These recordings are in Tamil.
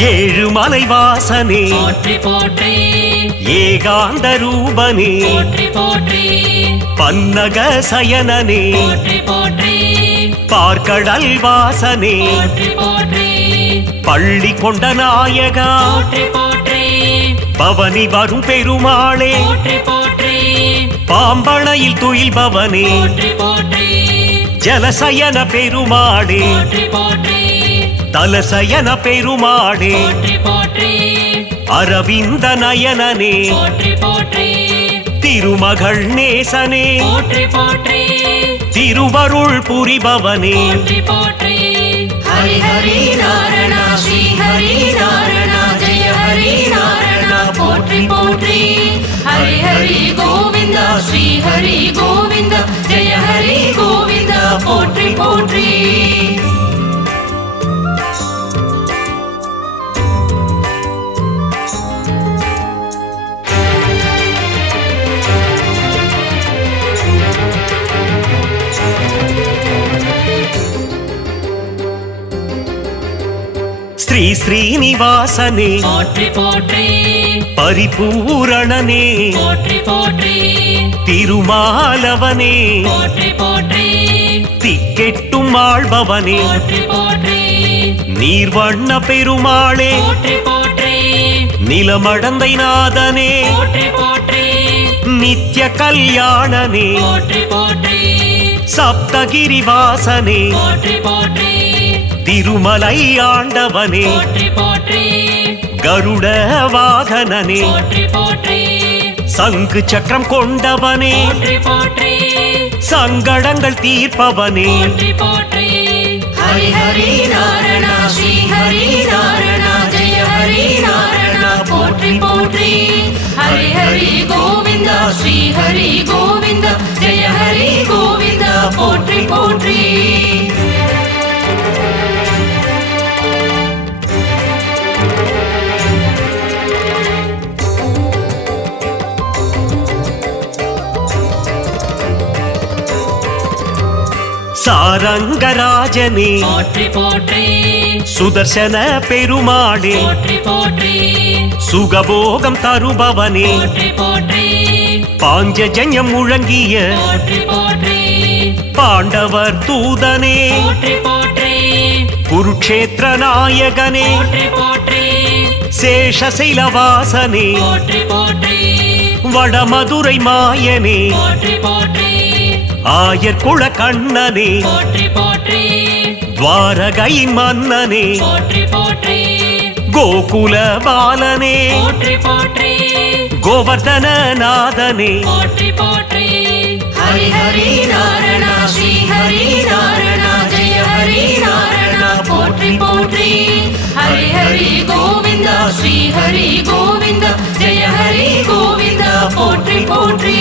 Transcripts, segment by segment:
ஏழுமலை வாசனே போற்றி போற்றி ஏகாந்த ரூபனே போற்றி போற்றி பன்னக சயனனே போற்றி போற்றி பார்க்கடல் வாசனே போற்றி போற்றி பள்ளி கொண்ட நாயகா போற்றி போற்றி பவனி வரும் பெருமாளே போற்றி போற்றி பாம்பனையில் துயில்பவனே போற்றி போற்றி ஜலசயன பெருமாளே போற்றி போற்றி தலசயன பெருமாளே போற்றி போற்றி அரவிந்த நயனனே போற்றி போற்றி திருமகள் நேசனே போற்றி போற்றி திருவருள் புரிபவனே போற்றி போற்றி ஹரி ஹரி நாராயண ஸ்ரீ ஹரி நாராயண ஜெய ஹரி நாராயண போற்றி போற்றி ஹரி ஹரி கோவிந்த ஸ்ரீ ஹரி கோவிந்த ஜெய ஹரி கோவிந்த போற்றி போற்றி ஸ்ரீ ஸ்ரீனிவாசனே போற்றி போற்றி பரிபூரணனே போற்றி போற்றி திருமாலவனே போற்றி போற்றி திக்கெட்டும் ஆள்பவனே போற்றி போற்றி நீர்வண்ண பெருமாளே போற்றி போற்றி நிலமடந்தை நாதனே போற்றி போற்றி நித்ய கல்யாணனே போற்றி போற்றி சப்தகிரி வாசனே போற்றி போற்றி திருமலை ஆண்டவனே போற்றி போற்றி கருட வாகனனே போற்றி போற்றி சங்கு சக்கரம் கொண்டவனே போற்றி போற்றி சங்கடங்கள் தீர்ப்பவனே போற்றி போற்றி ஹரி ஹரி நாராயண ஸ்ரீ ஹரி நாராயண ஜெய ஹரி நாராயண போற்றி போற்றி ஹரி ஹரி கோவிந்த ஸ்ரீ ஹரி கோவிந்த ஜெய ஹரி கோவிந்த போற்றி போற்றி சாரங்கராஜனே போற்றி போற்றி சுதர்சன பெருமாளே போற்றி போற்றி சுகபோகம் தருபவனே போற்றி போற்றி பாஞ்சஜன்யம் முழங்கிய போற்றி போற்றி பாண்டவர் தூதனே போற்றி போற்றி குருக்ஷேத்திர நாயகனே போற்றி போற்றி சேஷசைலவாசனே போற்றி போற்றி வடமதுரை மாயனே போற்றி போற்றி ஆயர்குல கண்ணனே போற்றி போற்றி துவாரகையின் மன்னனே போற்றி போற்றி கோகுல பாலனே போற்றி போற்றி கோவர்தன நாதனே போற்றி போற்றி ஹரி ஹரி நாராயண ஸ்ரீ ஹரி நாராயண ஜெய ஹரி நாராயண போற்றி போற்றி ஹரி ஹரி கோவிந்த ஸ்ரீ ஹரி கோவிந்த ஜெய ஹரி கோவிந்த போற்றி போற்றி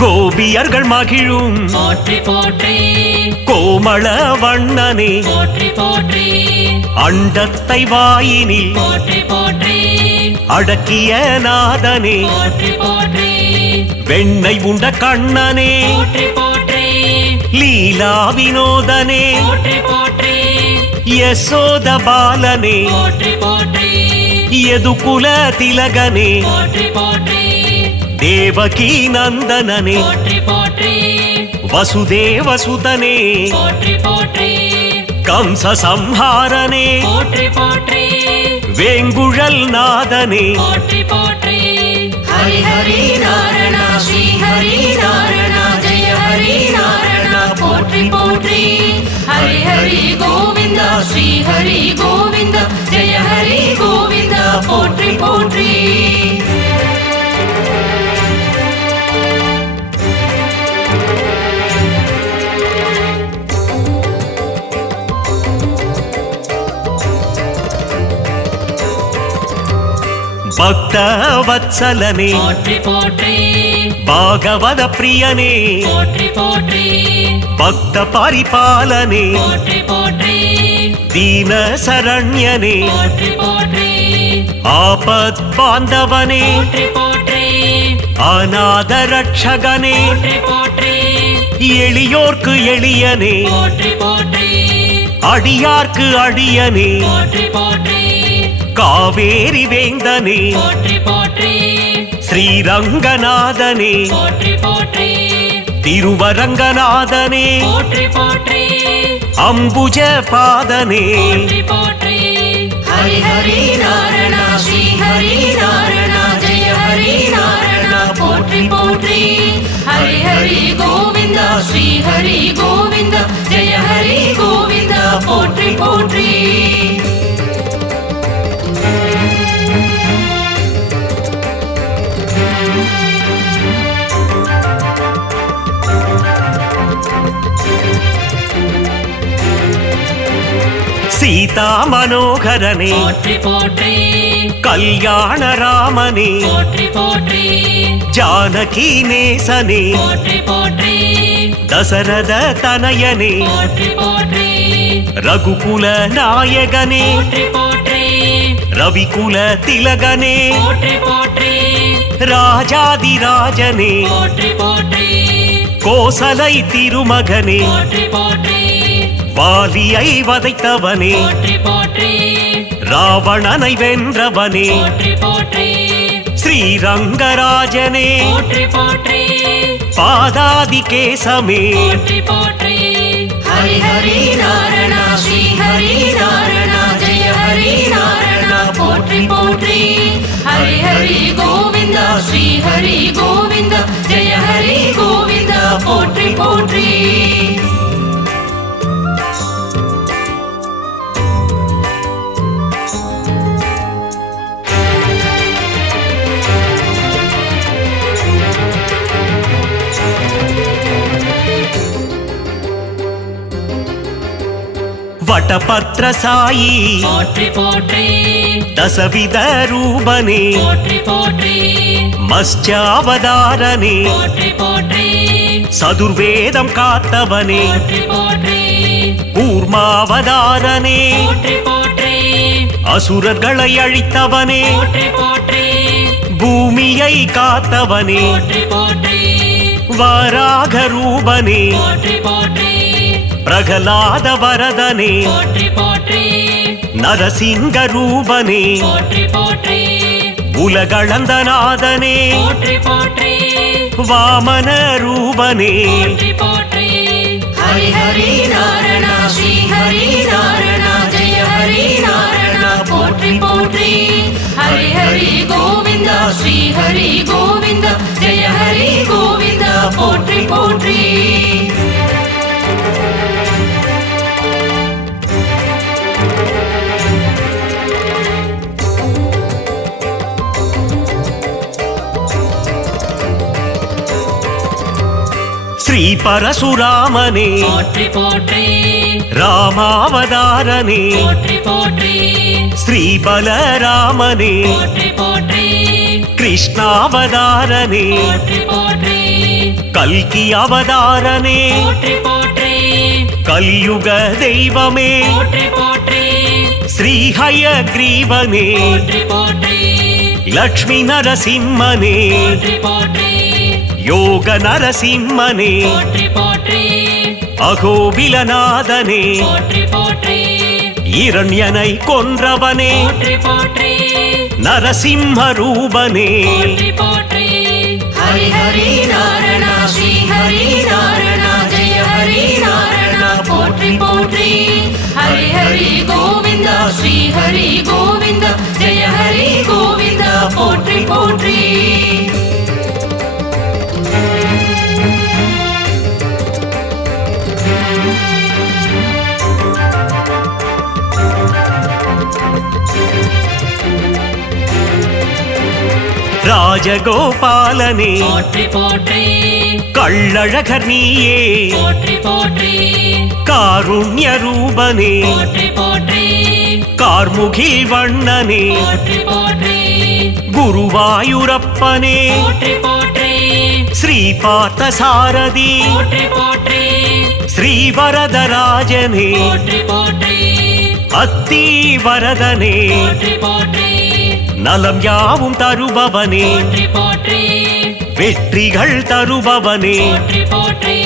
கோபியர்கள் மகிழும் போற்றி போற்றி கோமள வண்ணனே போற்றி போற்றி அண்டத்தை வாயினில் போற்றி போற்றி அடக்கிய நாதனே போற்றி போற்றி வெண்ணெய் உண்ட கண்ணனே போற்றி போற்றி லீலா வினோதனே போற்றி போற்றி யசோத பாலனே போற்றி போற்றி யதுகுல திலகனே போற்றி போற்றி தேவகி நந்தனனே போற்றி போற்றி வசுதேவ சுதனே போற்றி போற்றி கம்ச சம்ஹாரனே போற்றி போற்றி வேங்குழல் நாதனே போற்றி போற்றி ஹரி ஹரி நாராயண ஸ்ரீ ஹரி நாராயண ஜெய ஹரி நாராயண போற்றி போற்றி ஹரி ஹரி கோவிந்த ஸ்ரீ ஹரி கோவிந்த ஜெய ஹரி கோவிந்த போற்றி போற்றி பக்த வத்சலனே போற்றி போற்றி பாகவத பிரியனே போற்றி போற்றி பக்த பரிபாலனே போற்றி போற்றி ದೀನ ಸರಣ್ಯನೇ போற்றி போற்றி ಆಪತ್ ಬಾಂಧವನೇ போற்றி போற்றி ಅನಾಥ ರಕ್ಷಕನೇ போற்றி போற்றி எளியோர்க்கு எளியனே போற்றி போற்றி அடியார்க்கு அடியனே போற்றி போற்றி காவேரி வேந்தனே போற்றி போற்றி ஸ்ரீரங்கநாதனே போற்றி போற்றி திருவரங்கநாதனே போற்றி போற்றி அம்புஜ பாதனே போற்றி போற்றி ஹரி ஹரி நாராயண ஸ்ரீ ஹரி நாராயண ஜெய ஹரி நாராயண போற்றி போற்றி ஹரி ஹரி கோவிந்த ஸ்ரீ ஹரி கோவிந்த ஜெய ஹரி கோவிந்த போற்றி போற்றி சீதா மனோகரனே போற்றி போற்றி கல்யாண ராமனே போற்றி போற்றி ஜானகி நேசனே போற்றி போற்றி தசரத தனயனே போற்றி போற்றி ரகுகுல நாயகனே போற்றி போற்றி ரவிகுல திலகனே போற்றி போற்றி ராஜாதிராஜனே போற்றி போற்றி கோசலை திருமகனே போற்றி போற்றி வாலியை வதைத்தவனே போற்றி போற்றி ராவணனை வென்றவனே போற்றி போற்றி ஸ்ரீரங்கராஜனே போற்றி போற்றி பாதாதி கேசமே போற்றி போற்றி ஹரி ஹரி நாராயண ஸ்ரீ ஹரி நாராயண ஜெய ஹரி நாராயண போற்றி போற்றி ஹரி ஹரி கோவிந்த ஸ்ரீ ஹரி கோவிந்த ஜெய ஹரி கோவிந்த போற்றி போற்றி வடபத்ர சாயி போற்றி போற்றி தசவித ரூபனே போற்றி போற்றி மத்ஸ்யாவதாரனே போற்றி போற்றி சதுர்வேதம் காத்தவனே போற்றி போற்றி கூர்மாவதாரனே போற்றி போற்றி அசுரர்களை அழித்தவனே போற்றி போற்றி பூமியை காத்தவனே போற்றி போற்றி வராக ரூபனே போற்றி போற்றி பிரகலாத வரதனே போற்றி போற்றி நரசிங்க ரூபனே போற்றி போற்றி உலகளந்த நாதனே போற்றி போற்றி வாமன ரூபனே போற்றி போற்றி ஹரி ஹரி நாராயண ஸ்ரீ ஹரி நாராயண ஜெய ஹரி நாராயண போற்றி போற்றி ஹரி ஹரி கோவிந்த ஸ்ரீ ஹரி கோவிந்த ஜெய ஹரி கோவிந்த போற்றி போற்றி ஸ்ரீ பரசுராமனே போற்றி போற்றி ராமாவதாரனே போற்றி போற்றி ஸ்ரீ பலராமனே போற்றி போற்றி கிருஷ்ணாவதாரனே போற்றி போற்றி கல்கி அவதாரனே போற்றி போற்றி கலியுக தெய்வமே போற்றி போற்றி ஸ்ரீஹயக்ரீவனே போற்றி போற்றி லக்ஷ்மி நரசிம்மனே போற்றி போற்றி யோக நரசிம்மனே போற்றி போற்றி அகோபிலநாதனே போற்றி போற்றி இரண்யனை கொன்றவனே போற்றி போற்றி நரசிம்ம ரூபனே போற்றி போற்றி ஹரி ஹரி நாராயண ஸ்ரீ ஹரி நாராயண ஜெய ஹரி நாராயண போற்றி போற்றி ஹரி ஹரி கோவிந்த ஸ்ரீ ஹரி கோவிந்த ஜெய ஹரி கோவிந்த போற்றி போற்றி ராஜகோபாலனே போற்றி போற்றி கள்ளழகர் நீயே போற்றி போற்றி காருண்ய ரூபனே போற்றி போற்றி கார்முகில் வண்ணனே போற்றி போற்றி குருவாயூரப்பனே போற்றி போற்றி ஸ்ரீ பார்த்த சாரதி போற்றி போற்றி ஸ்ரீவரதராஜனே போற்றி போற்றி அத்தி வரதனே போற்றி போற்றி நலம் யாவும் தருபவனே போற்றி போற்றி வெற்றிகள் தருபவனே போற்றி போற்றி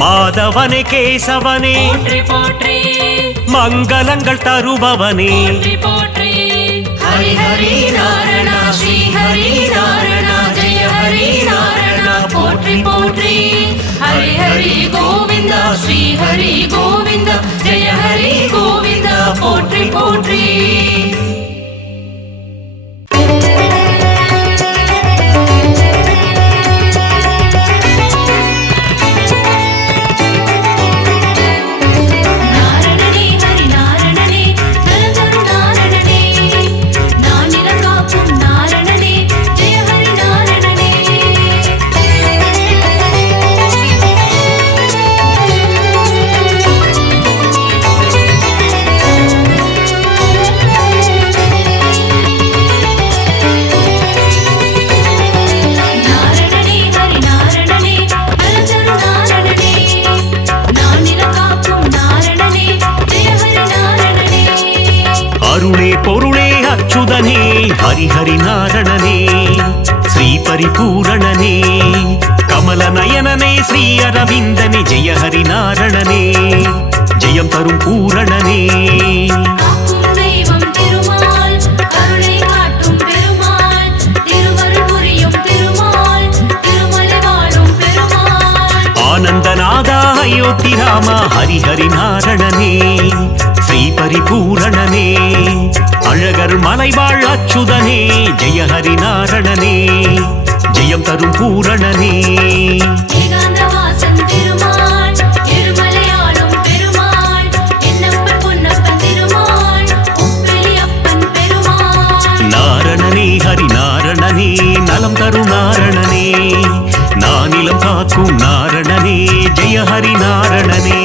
மாதவனே கேசவனே போற்றி போற்றி மங்களங்கள் தருபவனே போற்றி போற்றி ஹரி ஹரி நாரணா ஸ்ரீ ஹரி நாரணா ஜெய ஹரி நாரணா போற்றி போற்றி ஹரி ஹரி கோவிந்தா ஸ்ரீ ஹரி கோவிந்தா ஜெய ஹரி கோவிந்தா போற்றி போற்றி பொருளே அச்சுதனே ஹரிஹரி நாரணனே ஸ்ரீ பரிபூரணனே கமல நயனனே ஸ்ரீ அரவிந்தனே ஜெய ஹரி நாரணனே ஜெயம் தரும் பூரணனே ஆனந்தநாதா அயோத்தி ராமா ஹரிஹரி நாரணனே ஸ்ரீ பரிபூரணனே அழகர் மலைவாழ் அச்சுதனே ஜெய ஹரி நாரணனே ஜெயம் தரும் பூரணனே நாரணனே ஹரி நாரணனே நலம் தரும் நாரணனே நானிலம் காக்கும் நாரணனே ஜெய ஹரி நாரணனே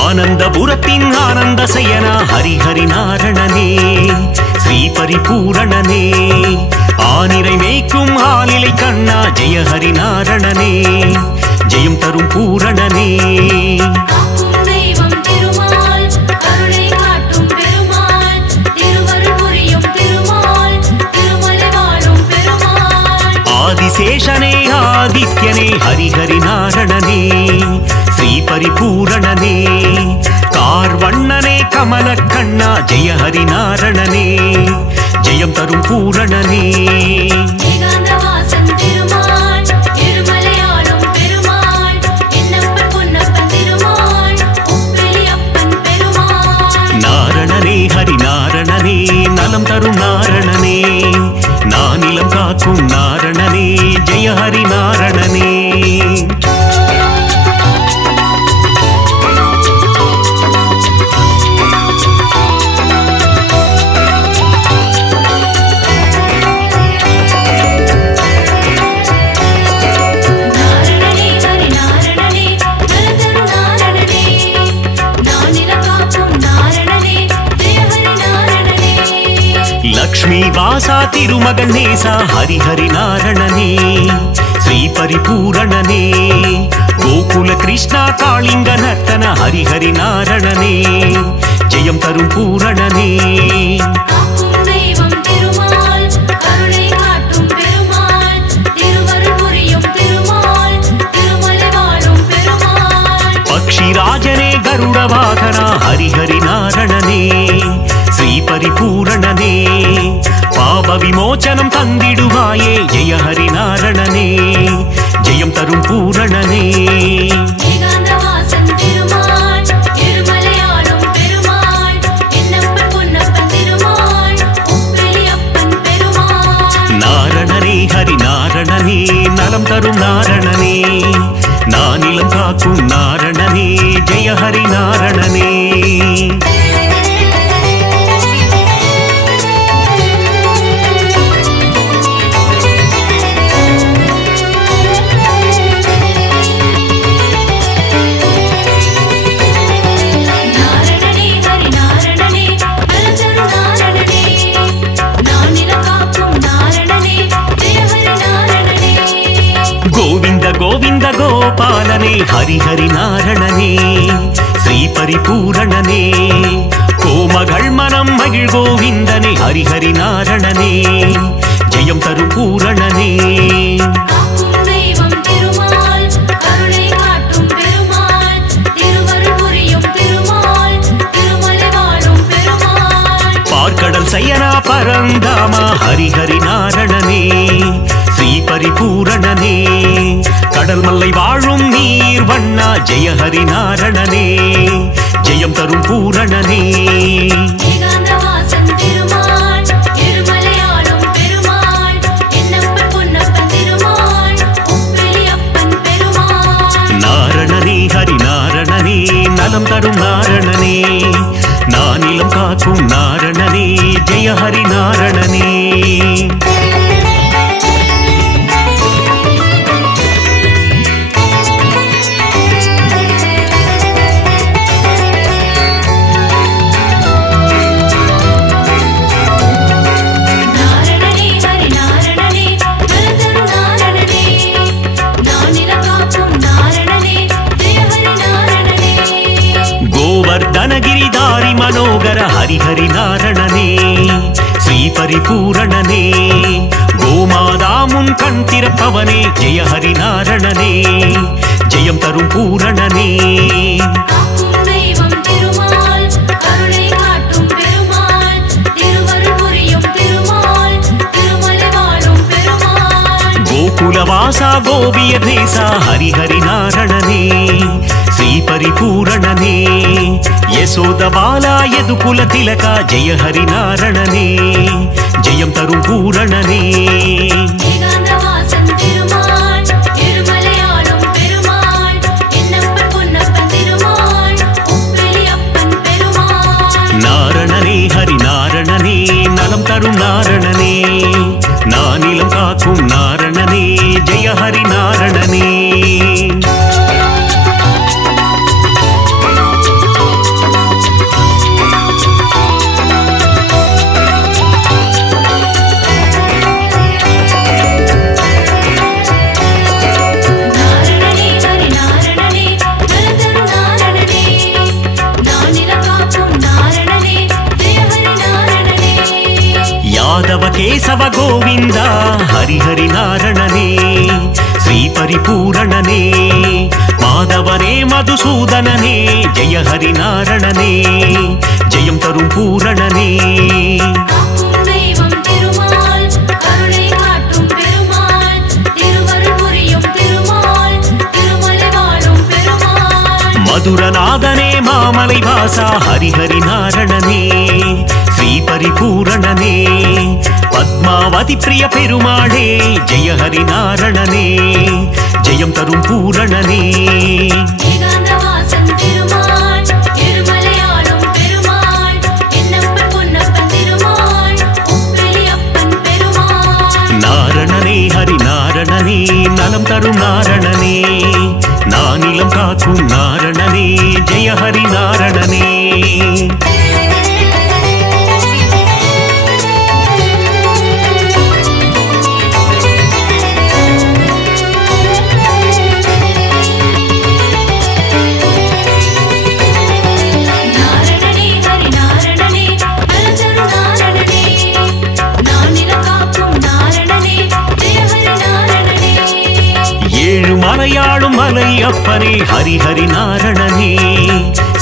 ஆனந்தபுரத்தின் ஆனந்த சயனா ஹரிஹரி நாரணனே ஸ்ரீ பரிபூரணனே ஆனிரை மேய்க்கும் ஆலிலை கண்ணா ஜெய ஹரி நாரணனே ஜெயம் தரும் பூரணனே ஆதிசேஷனே ஆதித்யனே ஹரிஹரி நாரணனே ஸ்ரீ பரிபூரணனே கார்வண்ணனே கமல கண்ணா ஜெய ஹரி நாரணனே ஜெயம் தரும் பூரணனே நாரணனே ஹரி நாரணனே நலம் தரும் நாரணனே நானிலம் காக்கும் நாரணனே ஜெய ஹரி நாரணனே லக்ஷ்மி வாசா திருமகன் நேசா ஹரிஹரி நாரணனே ஸ்ரீ பரிபூரணனே கோகுல கிருஷ்ணா காளிங்க நர்த்தன ஹரிஹரி நாரணனே ஜெயம் தரும் பூரணனே பக்ஷிராஜனே கருட வாகனா ஹரிஹரி நாரணனே ஸ்ரீ பரிபூரணனே பாப விமோச்சனம் தந்திடுவாயே ஜெய ஹரி நாரணனே ஜெயம் தரும் பூரணனே நாரணனே ஹரி நாரணனே நலம் தரும் நாரணனே நானிலம் காக்கும் நாரணனே ஜெய ஹரி நாரணனே கோவிந்த கோபாலனே ஹரிஹரி நாரணனே ஸ்ரீ பரிபூரணனே கோமகள் மனம் மகிழ் கோவிந்தனே ஹரிஹரி நாரணனே ஜெயம் தரும் பூரணனே பார்க்கடல் சயனா பரந்தாமா ஹரிஹரி நாரணனே ஸ்ரீ பரிபூரணனே கடல் மல்லை வாழும் நீர் வண்ணா ஜெய ஹரி நாரணனே ஜெயம் தரும் பூரணனே நாரணனே ஹரி நாரணனே நலம் தரும் நாரணனே நானிலம் காக்கும் நாரணனே ஜெய ஹரி நாரணனே கோவர்தனகிரிதாரி மனோகர ஹரிஹரி நாரணனே ஸ்ரீ பரிபூரணனே கோமாதா முன் கண் திறப்பவனே ஜெய ஹரி நாரணனே ஜெயம் தரும் பூரணனே கோகுலவாசா கோபிய தேசா ஹரிஹரி நாரணனே ஸ்ரீ பரிபூரணனே யசோத பாலா யதுகுல திலகா ஜெய ஹரி நாரணனே ஜெயம் தரும் பூரணனே நாரணனே ஹரி நாரணனே நலம் தரும் நாரணனே நானிலம் காக்கும் நாரணனே ஜெய ஹரி நாரணனே யாதவ கேசவ கோவிந்தா ஹரிஹரி நாரணனே ஸ்ரீ பரிபூரணனே மாதவனே மதுசூதனனே ஜெய ஹரி நாரணனே ஜெயம் தரும் பூரணனே மதுரநாதனே மாமலை வாசா ஹரிஹரி நாரணனே ஸ்ரீ பரிபூரணனே பத்மாவதி பிரிய பெருமாளே ஜெய ஹரி நாரணனே ஜெயம் தரும் பூரணனே நாரணனே ஹரி நாரணனே நலம் தரும் நாரணனே நானிலம் காக்கும் நாரணனே ஜெய ஹரி நாரணனே மலையாளும் மலை அப்பனே ஹரிஹரி நாரணனே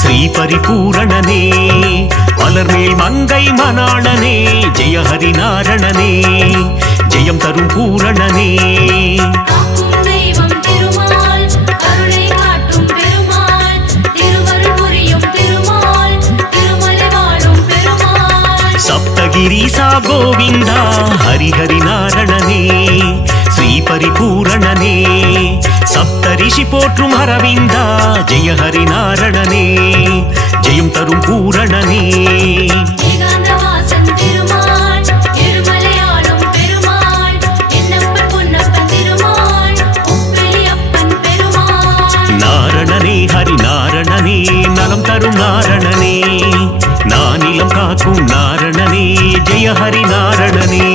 ஸ்ரீ பரிபூரணனே மலர்மேல் மங்கை மணாளனே ஜெய ஹரி நாரணனே ஜெயம் தரும் பூரணனே சப்தகிரீசா கோவிந்தா ஹரிஹரி நாரணனே ஸ்ரீ பரிபூரணனே சப்தரிஷி போற்றும் அரவிந்தா ஜெய ஹரி நாரணனே ஜெயம் தரும் பூரணனே நாரணனே ஹரி நாரணனே நலம் தரும் நாரணனே நானிலம் காக்கும் நாரணனே ஜெய ஹரி நாரணனே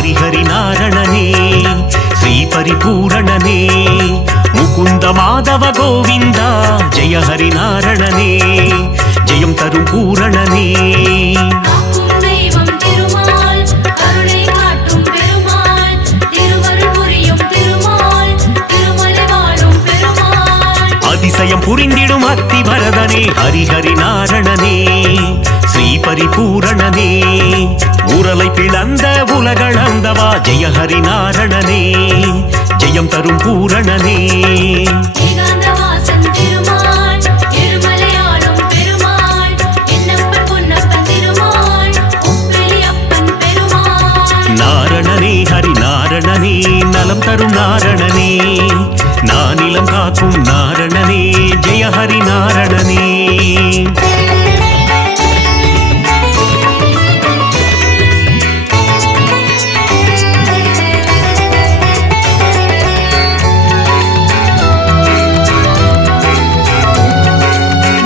ஹரிஹரி நாரணனே ஸ்ரீ பரிபூரணனே முகுந்த மாதவ கோவிந்தா ஜெய ஹரி நாரணனே ஜெயம் தரும் பூரணனே காக்கும் தெய்வம் திருமால் கருணை காட்டும் பெருமாள் திருவருள் புரியும் திருமால் திருமலை வாழும் பெருமாள் அதிசயம் புரிந்திடும் அத்திவரதனே ஹரிஹரி நாரணனே ஸ்ரீ பரிபூரணனே உரலை பிளந்த உலகளந்தவா ஜெய ஹரி நாரணனே ஜெயம் தரும் பூரணனே ஏகாந்தவாசன் திருமால் திருமலையாளும் பெருமாள் என்னப்பன் பொன்னப்பன் திருமாள் உப்பிலி அப்பன் பெருமாள் நாரணனே ஹரி நாரணனே நலம் தரும் நாரணனே நானிலம் காக்கும் நாரணனே ஜெய ஹரி நாரணனே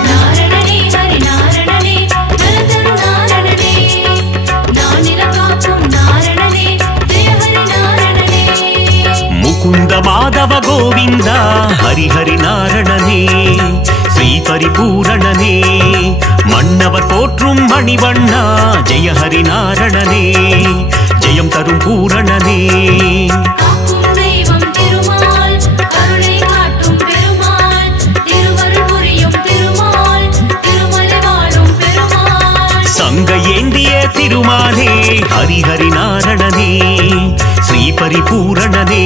நாரணனே ஹரி நாரணனே நலந்தரும் நாரணனே நானிலம் காக்கும் நாரணனே ஜெய ஹரி நாரணனே முகுந்த மாதவ கோவிந்தா ஹரிஹரி நாரணனே ஸ்ரீ பரிபூரணனே மன்னவர் போற்றும் மணிவண்ணா ஜெய ஹரி நாரணனே ஜெயம் தரும் பூரணனே காக்கும் தெய்வம் திருமால் கருணை காட்டும் பெருமாள் திருவருள் புரியும் திருமால் திருமலை வாழும் பெருமாள் சங்க ஏந்திய திருமாலே ஹரிஹரி நாரணனே ஸ்ரீ பரிபூரணனே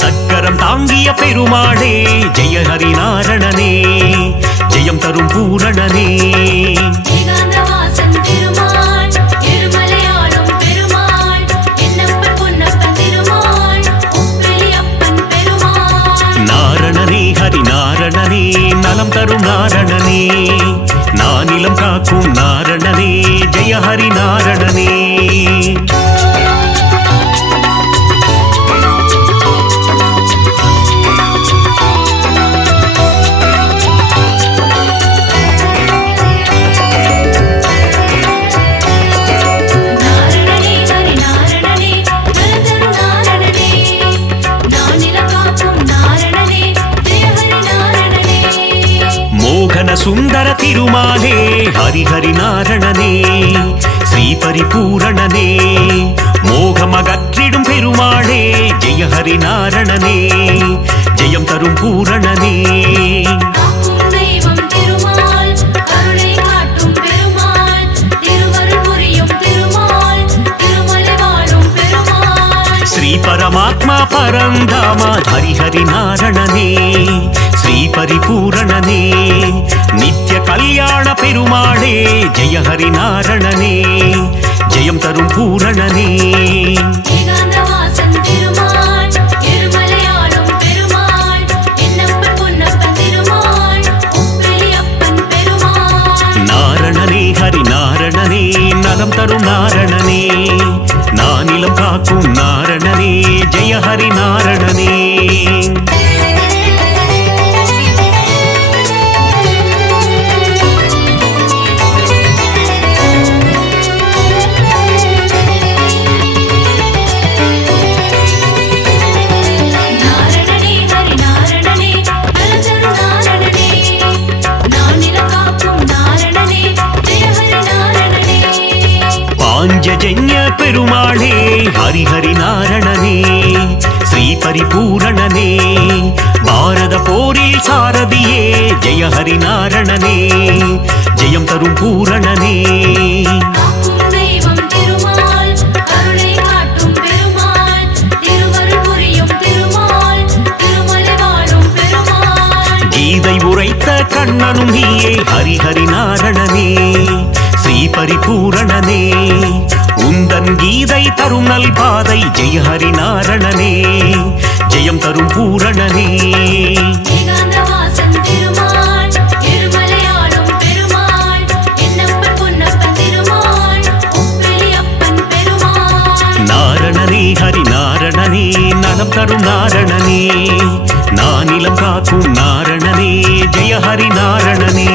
சக்கரம் தாங்கிய பெருமாளே ஜெய ஹரி நாரணனே ஜெயம் தரும் பூரணனே ஏகாந்தவாசன் திருமால் திருமலையாளும் பெருமாள் என்னப்பன் பொன்னப்பன் திருமாள் உப்பிலி அப்பன் பெருமாள் நாரணனே ஹரி நாரணனே நலம் தரும் நாரணனே நானிலம் காக்கும் நாரணனே ஜெய ஹரி நாரணனே நாரணனே ஹரி நாரணனே நலந்தரும் நாரணனே நானிலம் காக்கும் நாரணனே ஜெய ஹரி நாரணனே மோகன சுந்தர திருமாலே ஹரிஹரி நாரணனே ஸ்ரீ பரிபூரணனே மோகமகற்றிடும் பெருமாளே ஜெய ஹரி நாரணனே ஜெயம் தரும் பூரணனே காக்கும் தெய்வம் திருமால் கருணை காட்டும் பெருமாள் திருவருள் புரியும் திருமால் திருமலை வாழும் பெருமாள் ஸ்ரீ பரமாத்மா பரந்தாமா ஹரிஹரி நாரணனே ஸ்ரீ பரிபூரணனே நித்ய கல்யாண பெருமாளே ஜெய ஹரி நாரணனே ஜெயம் தரும் பூரணனே ஏகாந்தவாசன் திருமால் திருமலையாளும் பெருமாள் என்னப்பன் பொன்னப்பன் திருமாள் உப்பிலி அப்பன் பெருமாள் நாரணனே ஹரி நாரணனே நலம் தரும் நாரணனே நானிலம் காக்கும் நாரணனே ஜெய ஹரி நாரணனே நாரணனே ஹரி நாரணனே நலந்தரும் நாரணனே நானிலம் காக்கும் நாரணனே ஜெய ஹரி நாரணனே பாஞ்சஜன்ய பெருமாளே ஹரிஹரி நாரணனே ஸ்ரீ பரிபூரணனே பாரத போரில் சாரதியே ஜெய ஹரி நாரணனே ஜெயம் தரும் பூரணனே காக்கும் தெய்வம் திருமால் கருணை காட்டும் பெருமாள் திருவருள் புரியும் திருமால் திருமலை வாழும் பெருமாள் கீதை உரைத்த கண்ணனும் நீயே ஹரிஹரி நாரணனே ஸ்ரீ பரிபூரணனே உந்தன் கீதை தரும் நல் பாதை ஜெய ஹரி நாரணனே ஜெயம் தரும் பூரணனே ஏகாந்தவாசன் திருமால் திருமலையாளும் பெருமாள் என்னப்பன் பொன்னப்பன் திருமாள் உப்பிலி அப்பன் பெருமாள் நாரணனே ஹரி நாரணனே நலம் தரும் நாரணனே நானிலம் காக்கும் நாரணனே ஜெய ஹரி நாரணனே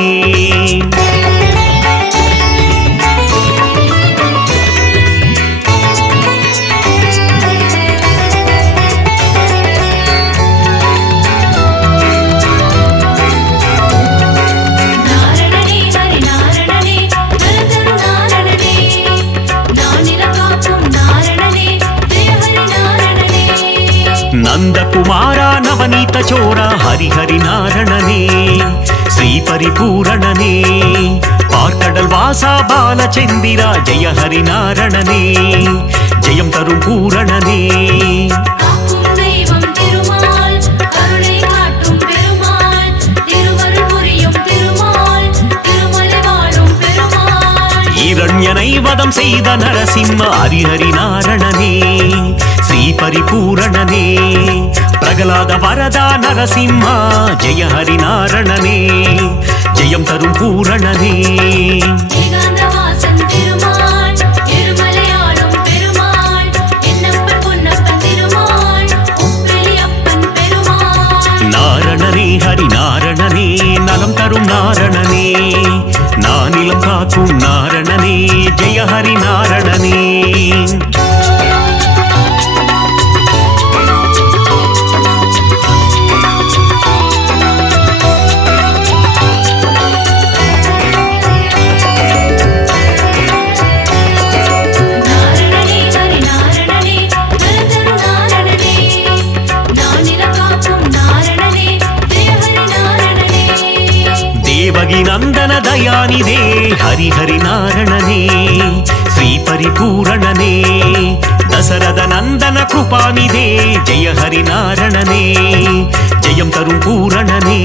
ನಂದಕುಮಾರ ನವನೀತ ಚೋರ ಹರಿಹರಿ ನಾರಣನೇ ಶ್ರೀ ಪರಿಪೂರಣನೇ பார்க்கடல் வாசா பாலச்சந்திர ஜெய ஹரி நாரணனே ஜெயம் தரும் பூரணனே இரண்யனை வதம் செய்த நரசிம்ம ஹரிஹரி நாரணனே ஸ்ரீ பரிபூரணனே பிரகலாத வரதா நரசிம்ம ஜெய ஹரி நாரணனே ஜெயம் தரும் பூரணனே நாரணனே ஹரி நாரணனே நலம் தரும் நாரணனே நானிலம் காக்கும் நாரணனே ஜெய ஹரி நாரணனே நந்தன தயாநிதே ஹரிஹரி நாரணனே ஸ்ரீ பரிபூரணனே தசரத நந்தன கிருபாநிதே ஜெய ஹரி நாரணனே ஜெயம் தரும் பூரணனே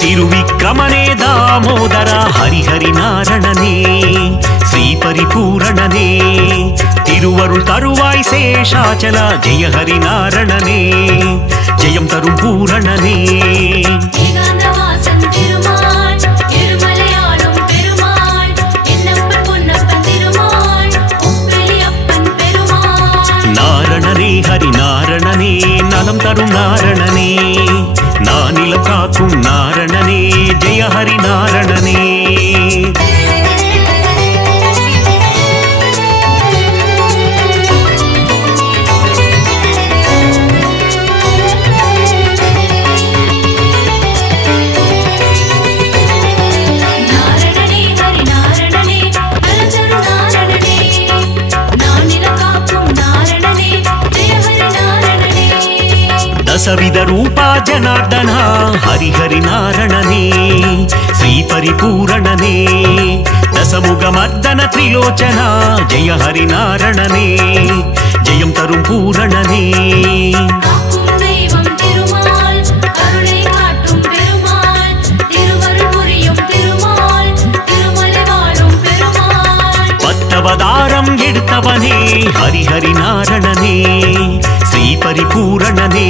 திருவிக்கிரமனே தாமோதர ஹரிஹரி நாரணனே ஸ்ரீ பரிபூரணனே திருவருள் தருவாய் சேஷாச்சல ஜெய ஹரி நாரணனே ஜெயம் தரும் பூரணனே நாரணனே ஹரி நாரணனே நலம் தரும் நாரணனே நானிலம் காக்கும் நாரணனே ஜெய ஹரி நாரணனே दशविध रूपा जनार्दन हरिहरि नारणने श्री परिपूरणने दशमुख मर्दन त्रिलोचना जय हरि नारणने जयं तरुं पूरणने பத்தவதாரம் எடுத்தவனே ஹரிஹரி நாரணனே ஸ்ரீ பரிபூரணனே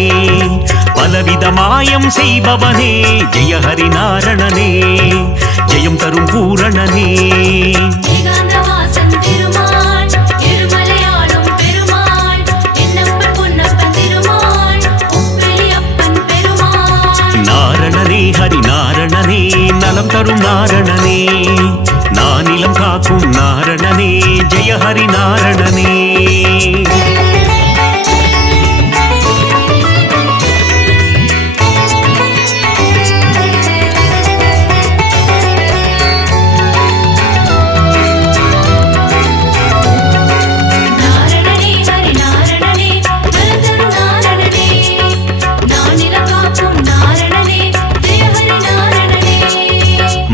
பலவித மாயம் செய்பவனே ஜெய ஹரி நாரணனே ஜெயம் தரும் பூரணனே நாரணனே ஹரி நாரணனே நலம் தரும் நாரணனே நானிலம் காக்கும் நாரணனே ஜெய ஹரி நாரணனே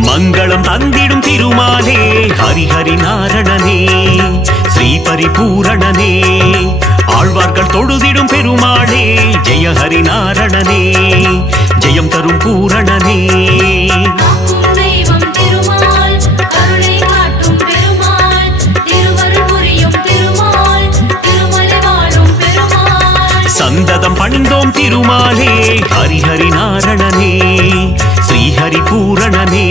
மங்களம் தந்திடும் திருமாலே ஹரிஹரி நாரணனே ஸ்ரீ பரிபூரணனே ஆழ்வார்கள் தொழுதிடும் பெருமாளே ஜெய ஹரி நாரணனே ஜெயம் தரும் பூரணனே சந்ததம் பணிந்தோம் திருமாலே ஹரிஹரி நாரணனே ஸ்ரீஹரி பூரணனே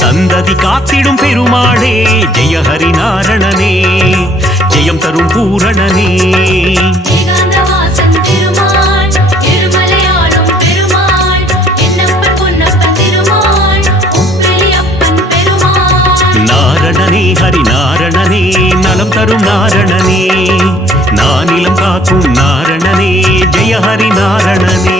சந்ததி காத்திடும் பெருமாளே ஜெய ஹரி நாரணனே ஜெயம் தரும் பூரணனே நாரணனே ஹரி நாரணனே நலம் தரும் நாரணனே நானிலம் காக்கும் நாரணனே ஜெய ஹரி நாரணனே